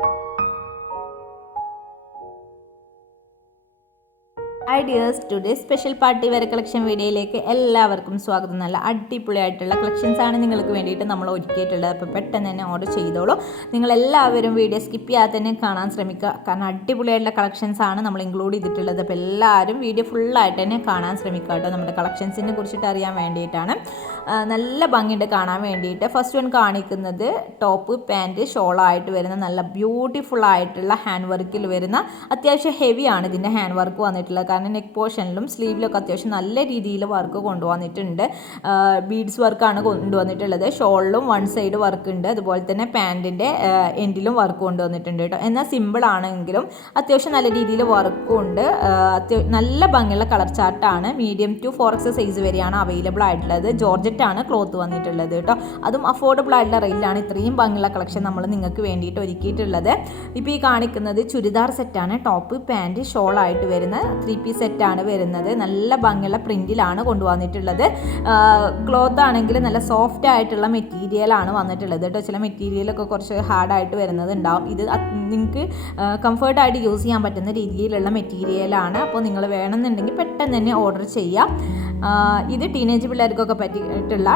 you ideas today special party wear collection വീഡിയോയിലേക്ക് എല്ലാവർക്കും സ്വാഗതം. നല്ല അടിപൊളിയായിട്ടുള്ള കളക്ഷൻസ് ആണ് നിങ്ങൾക്ക് വേണ്ടിയിട്ട് നമ്മൾ ഒരുക്കിയിട്ടുള്ളത്. അപ്പോൾ പെട്ടെന്ന് തന്നെ ഓർഡർ ചെയ്തോളൂ. നിങ്ങൾ എല്ലാവരും വീഡിയോ സ്കിപ്പ് ചെയ്യാതെ തന്നെ കാണാൻ ശ്രമിക്കുക. കാരണം അടിപൊളിയായിട്ടുള്ള കളക്ഷൻസ് ആണ് നമ്മൾ ഇൻക്ലൂഡ് ചെയ്തിട്ടുള്ളത്. അപ്പോൾ എല്ലാവരും വീഡിയോ ഫുള്ളായിട്ട് തന്നെ കാണാൻ ശ്രമിക്കുക കേട്ടോ. നമ്മുടെ കളക്ഷൻസിനെ കുറിച്ചിട്ട് അറിയാൻ വേണ്ടിയിട്ടാണ്. നല്ല ഭംഗിയുണ്ട് കാണാൻ വേണ്ടിയിട്ട്. ഫസ്റ്റ് വൺ കാണിക്കുന്നത് ടോപ്പ് പാന്റ് ഷോളായിട്ട് വരുന്ന നല്ല ബ്യൂട്ടിഫുൾ ആയിട്ടുള്ള ഹാൻഡ് വർക്കിൽ വരുന്ന അത്യാവശ്യം ഹെവിയാണ് ഇതിന്റെ ഹാൻഡ് വർക്ക് വന്നിട്ടുള്ളത് കാരണം നെക്ക് പോർഷനിലും സ്ലീവിലൊക്കെ അത്യാവശ്യം നല്ല രീതിയിൽ വർക്ക് കൊണ്ടുവന്നിട്ടുണ്ട്. ബീഡ്സ് വർക്കാണ് കൊണ്ടുവന്നിട്ടുള്ളത്. ഷോളിലും വൺ സൈഡ് വർക്ക് ഉണ്ട്. അതുപോലെ തന്നെ പാന്റിന്റെ എൻഡിലും വർക്ക് കൊണ്ടുവന്നിട്ടുണ്ട് കേട്ടോ എന്നാൽ സിമ്പിൾ ആണെങ്കിലും അത്യാവശ്യം നല്ല രീതിയിൽ വർക്കും ഉണ്ട്. നല്ല ഭംഗിയുള്ള colour ചാർട്ടാണ് medium to four X size വരെയാണ് അവൈലബിൾ ആയിട്ടുള്ളത്. ജോർജറ്റ് ആണ് ക്ലോത്ത് വന്നിട്ടുള്ളത് കേട്ടോ അതും അഫോർഡബിൾ ആയിട്ടുള്ള റേറ്റിലാണ് ഇത്രയും ഭംഗിയുള്ള കളക്ഷൻ നമ്മൾ നിങ്ങൾക്ക് വേണ്ടിയിട്ട് ഒരുക്കിയിട്ടുള്ളത്. ഇപ്പോൾ ഈ കാണിക്കുന്നത് ചുരിദാർ സെറ്റാണ് ടോപ്പ് പാന്റ് ഷോളായിട്ട് വരുന്ന ത്രീ പീസ് സെറ്റാണ് വരുന്നത്. നല്ല ഭംഗിയുള്ള പ്രിന്റിലാണ് കൊണ്ടുവന്നിട്ടുള്ളത്. ക്ലോത്ത് ആണെങ്കിൽ നല്ല സോഫ്റ്റ് ആയിട്ടുള്ള മെറ്റീരിയലാണ് വന്നിട്ടുള്ളത് കേട്ടോ ചില മെറ്റീരിയലൊക്കെ കുറച്ച് ഹാർഡായിട്ട് വരുന്നത് ഉണ്ടാവും. ഇത് നിങ്ങൾക്ക് കംഫർട്ടായിട്ട് യൂസ് ചെയ്യാൻ പറ്റുന്ന രീതിയിലുള്ള മെറ്റീരിയലാണ് അപ്പോൾ നിങ്ങൾ വേണമെന്നുണ്ടെങ്കിൽ പെട്ടെന്ന് തന്നെ ഓർഡർ ചെയ്യാം. ഇത് ടീനേജ് പിള്ളേർക്കൊക്കെ പറ്റിയിട്ടുള്ള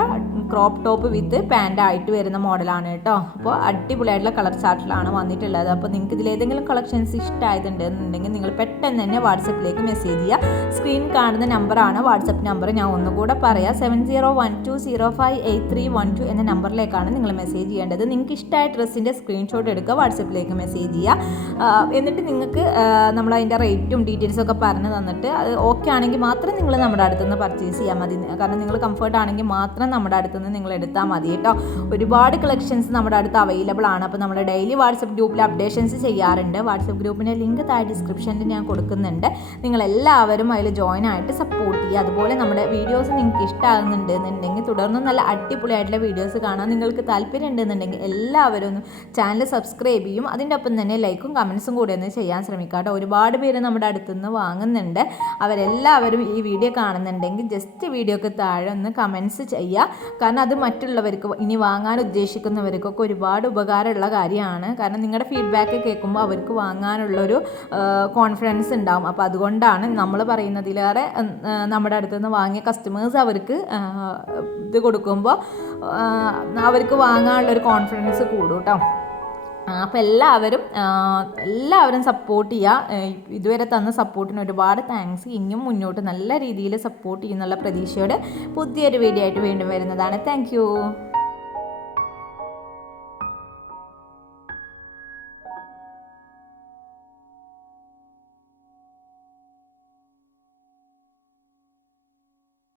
ക്രോപ്പ് ടോപ്പ് വിത്ത് പാന്റ് ആയിട്ട് വരുന്ന മോഡലാണ് കേട്ടോ. അപ്പോൾ അടിപൊളിയായിട്ടുള്ള കളർ ചാർട്ടിലാണ് വന്നിട്ടുള്ളത്. അപ്പോൾ നിങ്ങൾക്ക് ഇതിൽ ഏതെങ്കിലും കളക്ഷൻസ് ഇഷ്ടമായതുണ്ടെന്നുണ്ടെങ്കിൽ നിങ്ങൾ പെട്ടെന്ന് തന്നെ വാട്സപ്പിലേക്ക് മെസ്സേജ് ചെയ്യുക. സ്ക്രീൻ കാണുന്ന നമ്പറാണ് വാട്സപ്പ് നമ്പർ ഞാൻ ഒന്നുകൂടെ പറയാം. Seven zero one two zero five eight three one two എന്ന നമ്പറിലേക്കാണ് നിങ്ങൾ മെസ്സേജ് ചെയ്യേണ്ടത്. നിങ്ങൾക്ക് ഇഷ്ടമായ ഡ്രസ്സിന്റെ സ്ക്രീൻഷോട്ട് എടുക്കുക. വാട്സപ്പിലേക്ക് മെസ്സേജ് ചെയ്യുക. എന്നിട്ട് നിങ്ങൾക്ക് നമ്മൾ അതിന്റെ റേറ്റും ഡീറ്റെയിൽസും ഒക്കെ പറഞ്ഞു തന്നിട്ട് അത് ഓക്കെ ആണെങ്കിൽ മാത്രം നിങ്ങൾ നമ്മുടെ അടുത്തുനിന്ന് പർച്ചേസ് ചെയ്യാൻ മതി. കാരണം നിങ്ങൾ കംഫർട്ട് ആണെങ്കിൽ മാത്രം നമ്മുടെ അടുത്തുനിന്ന് നിങ്ങൾ എടുത്താൽ മതി കേട്ടോ. ഒരുപാട് കളക്ഷൻസ് നമ്മുടെ അടുത്ത് അവൈലബിൾ ആണ്. അപ്പോൾ നമ്മൾ ഡെയിലി വാട്സപ്പ് ഗ്രൂപ്പിൽ അപ്ഡേഷൻസ് ചെയ്യാറുണ്ട്. വാട്സപ്പ് ഗ്രൂപ്പിന്റെ ലിങ്ക് താഴെ ഡിസ്ക്രിപ്ഷനിൽ ഞാൻ കൊടുക്കുന്നുണ്ട്. നിങ്ങൾ എല്ലാവരും അതിൽ ജോയിൻ ആയിട്ട് സപ്പോർട്ട് ചെയ്യുക. അതുപോലെ നമ്മുടെ വീഡിയോസ് നിങ്ങൾക്ക് ഇഷ്ടമാകുന്നുണ്ട് എന്നുണ്ടെങ്കിൽ തുടർന്നും നല്ല അടിപൊളിയായിട്ടുള്ള വീഡിയോസ് കാണാൻ നിങ്ങൾക്ക് താല്പര്യം ഉണ്ടെന്നുണ്ടെങ്കിൽ എല്ലാവരും ഒന്ന് ചാനൽ സബ്സ്ക്രൈബ് ചെയ്യും. അതിന്റെ ഒപ്പം തന്നെ ലൈക്കും കമൻസും കൂടി ഒന്ന് ചെയ്യാൻ ശ്രമിക്കാം കേട്ടോ. ഒരുപാട് പേര് നമ്മുടെ അടുത്തുനിന്ന് വാങ്ങുന്നുണ്ട്. അവരെല്ലാവരും ഈ വീഡിയോ കാണുന്നുണ്ടെങ്കിൽ ജസ്റ്റ് വീഡിയോക്ക് താഴെ ഒന്ന് കമൻസ് ചെയ്യുക കാരണം അത് മറ്റുള്ളവർക്ക് ഇനി വാങ്ങാൻ ഉദ്ദേശിക്കുന്നവർക്കൊക്കെ ഒരുപാട് ഉപകാരമുള്ള കാര്യമാണ്. കാരണം നിങ്ങളുടെ ഫീഡ്ബാക്ക് കേൾക്കുമ്പോൾ അവർക്ക് വാങ്ങാനുള്ളൊരു കോൺഫിഡൻസ് ഉണ്ടാവും. അപ്പോൾ അതുകൊണ്ടാണ് നമ്മൾ പറയുന്നതിലേറെ നമ്മുടെ അടുത്ത് നിന്ന് വാങ്ങിയ കസ്റ്റമേഴ്സ് അവർക്ക് ഇത് കൊടുക്കുമ്പോൾ അവർക്ക് വാങ്ങാനുള്ളൊരു കോൺഫിഡൻസ് കൂടും കേട്ടോ അപ്പോൾ എല്ലാവരും എല്ലാവരും സപ്പോർട്ട് ചെയ്യുക ഇതുവരെ തന്ന സപ്പോർട്ടിന് ഒരുപാട് താങ്ക്സ് ഇനിയും മുന്നോട്ട് നല്ല രീതിയിൽ സപ്പോർട്ട് ചെയ്യുന്നുള്ള പ്രതീക്ഷയോടെ പുതിയൊരു വീഡിയോ ആയിട്ട് വീണ്ടും വരുന്നതാണ്. താങ്ക്